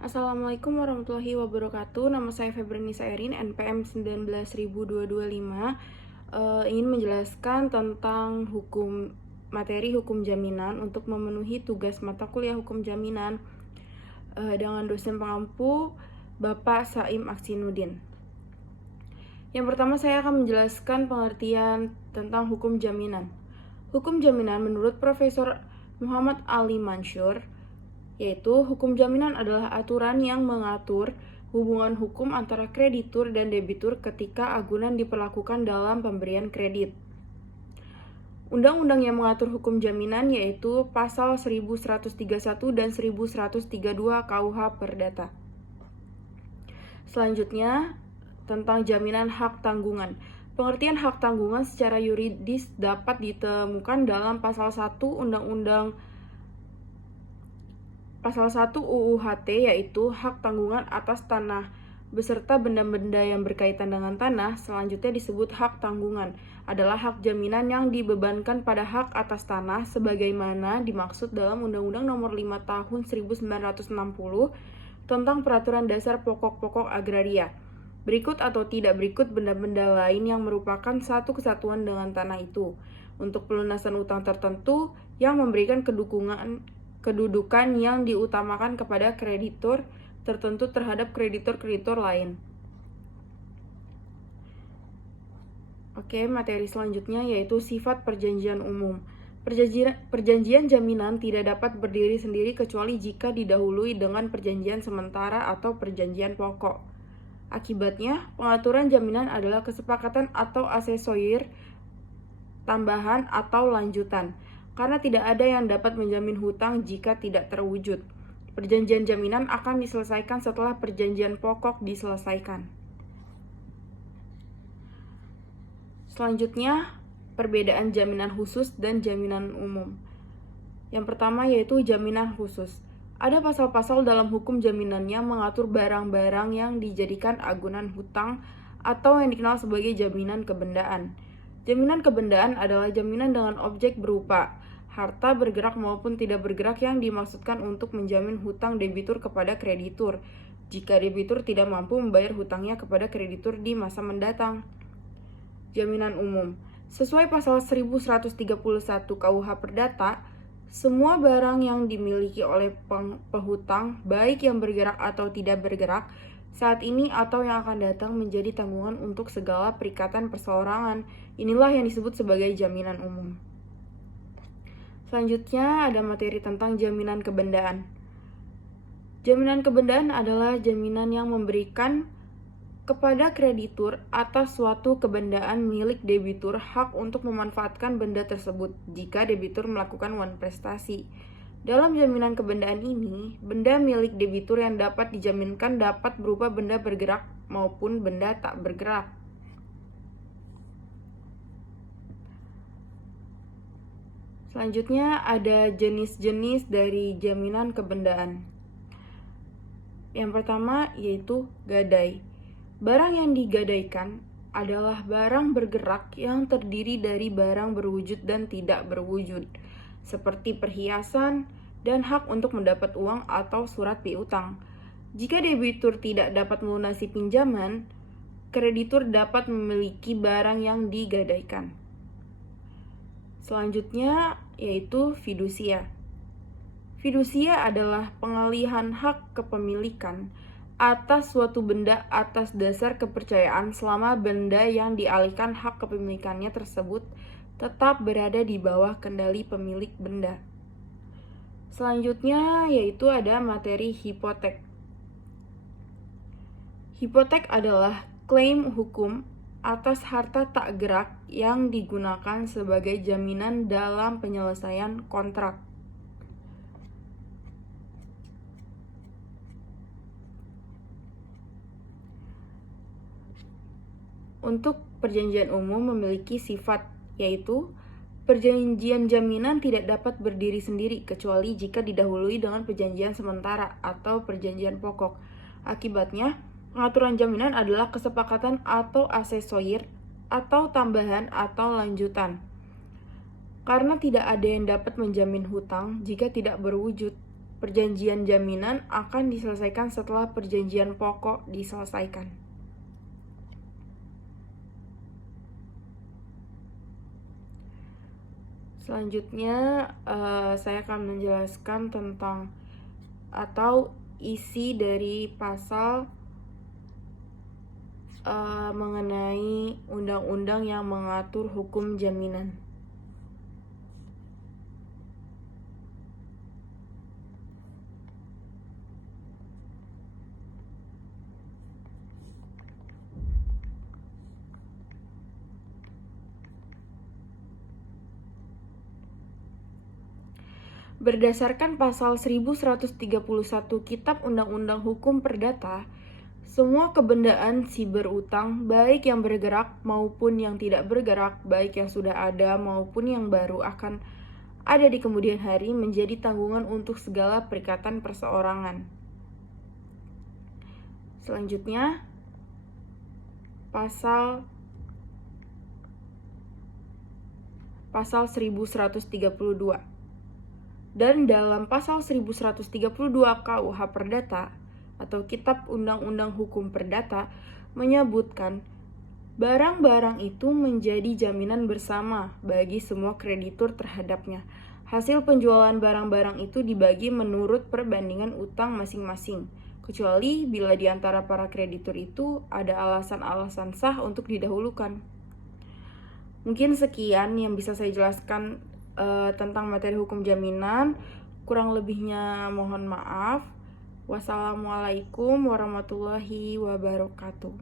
Assalamualaikum warahmatullahi wabarakatuh. Nama saya Febrenisa Erin, NPM 19225. Ingin menjelaskan tentang materi hukum jaminan untuk memenuhi tugas mata kuliah hukum jaminan dengan dosen pengampu Bapak Saim Aksinudin. Yang pertama, saya akan menjelaskan pengertian tentang hukum jaminan. Hukum jaminan menurut Profesor Muhammad Ali Mansur, yaitu hukum jaminan adalah aturan yang mengatur hubungan hukum antara kreditur dan debitur ketika agunan diperlakukan dalam pemberian kredit. Undang-undang yang mengatur hukum jaminan yaitu pasal 1131 dan 1132 KUH Perdata. Selanjutnya, tentang jaminan hak tanggungan. Pengertian hak tanggungan secara yuridis dapat ditemukan dalam pasal 1 UU HT, yaitu hak tanggungan atas tanah beserta benda-benda yang berkaitan dengan tanah. Selanjutnya disebut hak tanggungan adalah hak jaminan yang dibebankan pada hak atas tanah sebagaimana dimaksud dalam Undang-Undang Nomor 5 Tahun 1960 tentang Peraturan Dasar Pokok-Pokok Agraria. Berikut atau tidak berikut benda-benda lain yang merupakan satu kesatuan dengan tanah itu untuk pelunasan utang tertentu yang memberikan kedudukan yang diutamakan kepada kreditur tertentu terhadap kreditor-kreditor lain. Oke, materi selanjutnya yaitu sifat perjanjian umum. Perjanjian jaminan tidak dapat berdiri sendiri kecuali jika didahului dengan perjanjian sementara atau perjanjian pokok. Akibatnya, pengaturan jaminan adalah kesepakatan atau asesorir tambahan atau lanjutan, karena tidak ada yang dapat menjamin hutang jika tidak terwujud. Perjanjian jaminan akan diselesaikan setelah perjanjian pokok diselesaikan. Selanjutnya, perbedaan jaminan khusus dan jaminan umum. Yang pertama yaitu jaminan khusus. Ada pasal-pasal dalam hukum jaminan yang mengatur barang-barang yang dijadikan agunan hutang atau yang dikenal sebagai jaminan kebendaan. Jaminan kebendaan adalah jaminan dengan objek berupa harta bergerak maupun tidak bergerak yang dimaksudkan untuk menjamin hutang debitur kepada kreditur jika debitur tidak mampu membayar hutangnya kepada kreditur di masa mendatang. Jaminan umum. Sesuai pasal 1131 KUH Perdata, semua barang yang dimiliki oleh penghutang, baik yang bergerak atau tidak bergerak, saat ini atau yang akan datang menjadi tanggungan untuk segala perikatan perseorangan. Inilah yang disebut sebagai jaminan umum. Selanjutnya ada materi tentang jaminan kebendaan. Jaminan kebendaan adalah jaminan yang memberikan kepada kreditur atas suatu kebendaan milik debitur hak untuk memanfaatkan benda tersebut jika debitur melakukan prestasi. Dalam jaminan kebendaan ini, benda milik debitur yang dapat dijaminkan dapat berupa benda bergerak maupun benda tak bergerak. Selanjutnya ada jenis-jenis dari jaminan kebendaan. Yang pertama yaitu gadai. Barang yang digadaikan adalah barang bergerak yang terdiri dari barang berwujud dan tidak berwujud, seperti perhiasan dan hak untuk mendapat uang atau surat piutang. Jika debitur tidak dapat melunasi pinjaman, kreditur dapat memiliki barang yang digadaikan. Selanjutnya yaitu fidusia. Fidusia adalah pengalihan hak kepemilikan atas suatu benda atas dasar kepercayaan selama benda yang dialihkan hak kepemilikannya tersebut tetap berada di bawah kendali pemilik benda. Selanjutnya yaitu ada materi hipotek. Hipotek adalah klaim hukum atas harta tak gerak yang digunakan sebagai jaminan dalam penyelesaian kontrak. Untuk perjanjian umum memiliki sifat, yaitu perjanjian jaminan tidak dapat berdiri sendiri kecuali jika didahului dengan perjanjian sementara atau perjanjian pokok. Akibatnya, pengaturan jaminan adalah kesepakatan atau asesorir atau tambahan atau lanjutan. Karena tidak ada yang dapat menjamin hutang jika tidak berwujud. Perjanjian jaminan akan diselesaikan setelah perjanjian pokok diselesaikan. Selanjutnya, saya akan menjelaskan tentang atau isi dari pasal mengenai undang-undang yang mengatur hukum jaminan. Berdasarkan pasal 1131 Kitab Undang-Undang Hukum Perdata, semua kebendaan si berutang, baik yang bergerak maupun yang tidak bergerak, baik yang sudah ada maupun yang baru, akan ada di kemudian hari menjadi tanggungan untuk segala perikatan perseorangan. Selanjutnya, pasal 1132. Dan dalam pasal 1132 KUH Perdata atau Kitab Undang-Undang Hukum Perdata menyebutkan barang-barang itu menjadi jaminan bersama bagi semua kreditur terhadapnya. Hasil penjualan barang-barang itu dibagi menurut perbandingan utang masing-masing, kecuali bila di antara para kreditur itu ada alasan-alasan sah untuk didahulukan. Mungkin sekian yang bisa saya jelaskan tentang materi hukum jaminan. Kurang lebihnya mohon maaf. Wassalamualaikum warahmatullahi wabarakatuh.